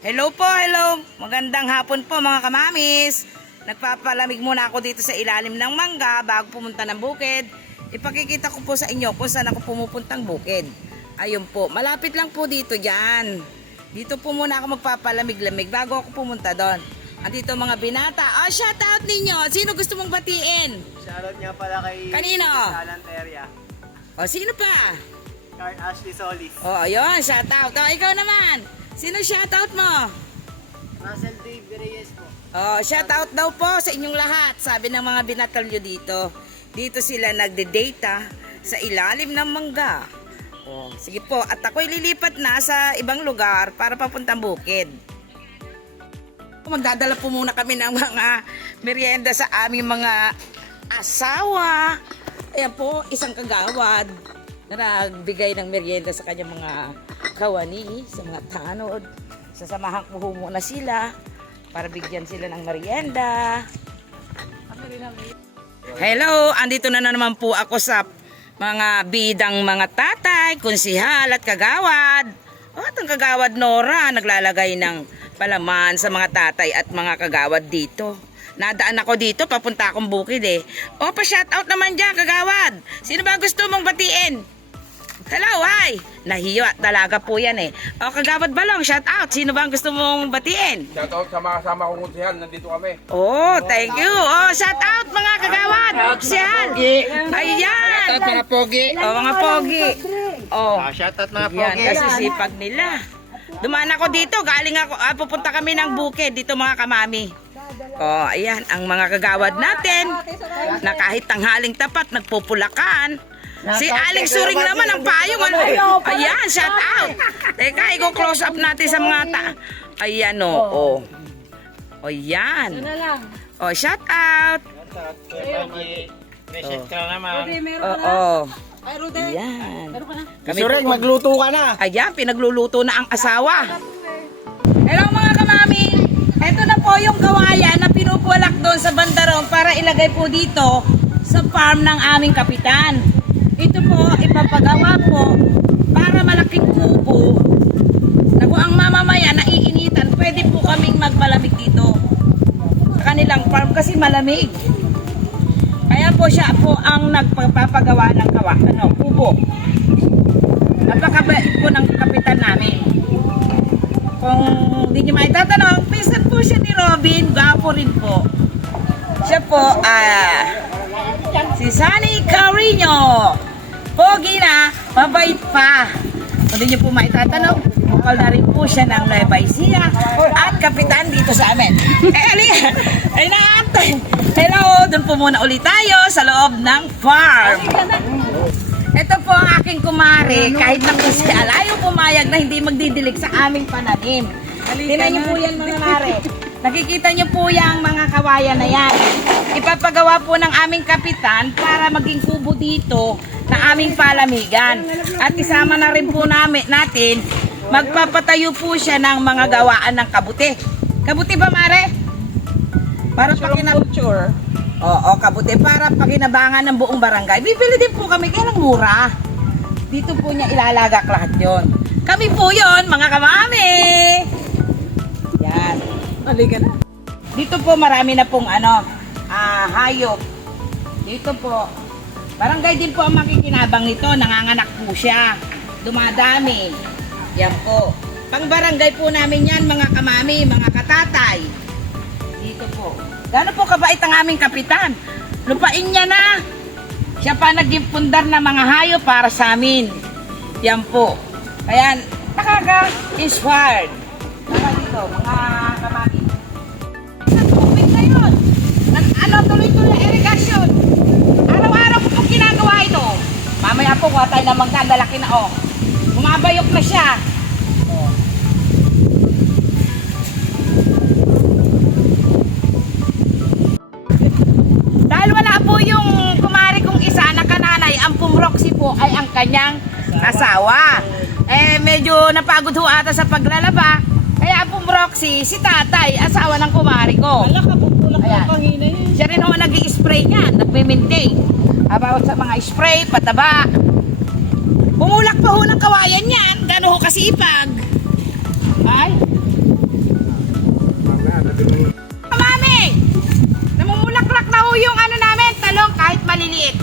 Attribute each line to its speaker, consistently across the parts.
Speaker 1: Hello po, hello. Magandang hapon po mga kamamis. Nagpapalamig muna ako dito sa ilalim ng mangga bago pumunta ng bukid. Ipakikita ko po sa inyo kung saan ako pumupuntang bukid. Ayun po, malapit lang po dito dyan. Dito po muna ako magpapalamig-lamig bago ako pumunta doon. Andito mga binata. Oh, shout out ninyo. Sino gusto mong batiin?
Speaker 2: Shoutout nga pala kay
Speaker 1: Kanino?
Speaker 2: Salanteria.
Speaker 1: O, sino pa?
Speaker 2: Carl Ashley Solis.
Speaker 1: O, ayun, shout out. O, ikaw naman. Sino shout out mo?
Speaker 2: Russell Dave Reyes po.
Speaker 1: Oh, shout out daw po sa inyong lahat. Sabi ng mga binatalyo dito. Dito sila nagde-data sa ilalim ng mangga. Oh, sige po. At ako'y lilipat na sa ibang lugar para papuntang bukid. Magdadala po muna kami ng mga merienda sa aming mga asawa. Ayan po, isang kagawad na nagbigay ng merienda sa kanyang mga kawani, sa mga tanod. Sasamahan ko po muna sila para bigyan sila ng merienda. Hello, andito na, na naman po ako sa mga bidang mga tatay, kunsihal at kagawad. O, at ang kagawad Nora, naglalagay ng palaman sa mga tatay at mga kagawad dito. Nadaan ako dito, papunta akong bukid eh. O, pa-shoutout naman dyan, kagawad. Sino ba gusto mong batiin? Hello, hi! Nahiya talaga po yan eh. O, kagawad balong, shout out. Sino ba ang gusto mong batiin?
Speaker 3: Shoutout sa mga kasama kong kunsihan, nandito kami.
Speaker 1: Oh, thank you. Oh, shout out mga kagawad. Siyan. Ayan.
Speaker 3: Shoutout mga pogi.
Speaker 1: Oh, mga pogi. Oh.
Speaker 2: Ah, shoutout mga
Speaker 1: Yan,
Speaker 2: pogi.
Speaker 1: kasi sipag nila. Dumaan ako dito, galing ako, ah, pupunta kami ng bukid dito mga kamami. Oh, ayan, ang mga kagawad natin, na kahit tanghaling tapat, nagpupulakan. Si Aling Suring naman ang payong. Ano? Ayan, shout out. Teka, i-close up natin sa mga ta. Ayan, oh. Oh, oh yan. Oh, shout out.
Speaker 2: Reset ka naman.
Speaker 1: Oo. Ayan. Kami po-
Speaker 2: magluto ka na.
Speaker 1: Ayan, pinagluluto na ang asawa. Hello mga kamami! Ito na po yung kawayan na pinupulak doon sa bandarong para ilagay po dito sa farm ng aming kapitan. Ito po, ipapagawa po para malaking kubo na kung ang mamamayan naiinitan, pwede po kaming magmalamig dito sa kanilang farm kasi malamig. Kaya po siya po ang nagpapagawa ng kawa, ano, kubo. Napakabait po ng kapitan namin. Kung hindi nyo maitatanong, pinsan po siya ni Robin, gwapo rin po. Siya po, ah, si Sunny Carino. Pogi na, mabait pa. Kung hindi nyo po maitatanong, bukal na rin po siya ng Ecija at kapitan dito sa amin. Eh, alika, ay naantay. Hello, doon po muna ulit tayo sa loob ng farm. Ito po ang aking kumare, kahit na siya ayaw pumayag na hindi magdidilig sa aming pananim. Tingnan niyo po yan mga mare. Nakikita niyo po yung mga kawayan na yan. Ipapagawa po ng aming kapitan para maging kubo dito na aming palamigan. At isama na rin po namin, natin, magpapatayo po siya ng mga gawaan ng kabuti. Kabuti ba mare? Para pakinab... Oo, kabuti. Para pakinabangan ng buong barangay. Bibili din po kami, kaya lang mura. Dito po niya ilalagak lahat yon. Kami po yon mga kamami. Halika na. Dito po marami na pong ano, ah, hayop. Dito po. Barangay din po ang makikinabang nito. Nanganganak po siya. Dumadami. Yan po. Pang barangay po namin yan, mga kamami, mga katatay. Dito po. Gano'n po kabait ang aming kapitan. Lupain niya na. Siya pa naging pundar ng mga hayop para sa amin. Yan po. Kaya nakaka-inspired. Mga dito, mga kamaki. Ano, tuloy-tuloy ang irigasyon. Araw-araw ko pong ginagawa ito. Mamaya po, kuha tayo ng mangga, lalaki na oh. Bumabayok na siya. Oh. Dahil wala po yung kumari kong isa na kananay, ang pumroxy po ay ang kanyang asawa. Eh, medyo napagod ho ata sa paglalaba. Kaya ang pumroxy, si tatay, asawa ng kumari ko. Wala ka, Ayan. Siya rin naman nag-i-spray niya, nagme-maintain. About sa mga spray, pataba. Bumulak pa ho ng kawayan niyan, gano'n ho kasi ipag. Ay. Mami, namumulaklak na ho yung ano namin, talong kahit maliliit.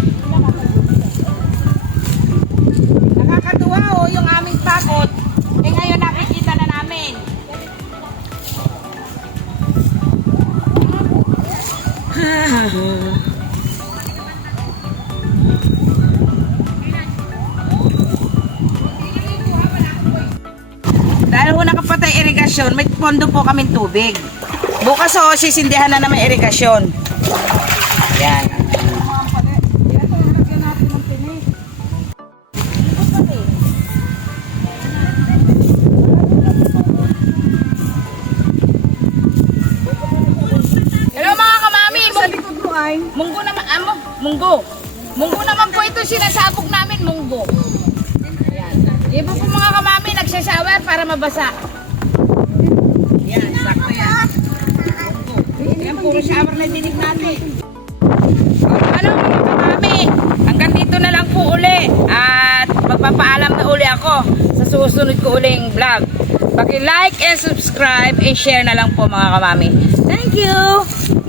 Speaker 1: Irigasyon, may pondo po kaming tubig. Bukas o, sisindihan na naman irigasyon. Yan. Hello mga kamami! Mung- munggo naman, amo, munggo. Munggo naman po ito sinasabog namin, munggo. Yan. Iba po mga kamami, nagsashower para mabasa. Yan, sakto yan. Yan, puro shower na dinig natin. Ano mga kamami, hanggang dito na lang po uli. At magpapaalam na uli ako sa susunod ko uling vlog. Paki-like and subscribe and share na lang po mga kamami. Thank you!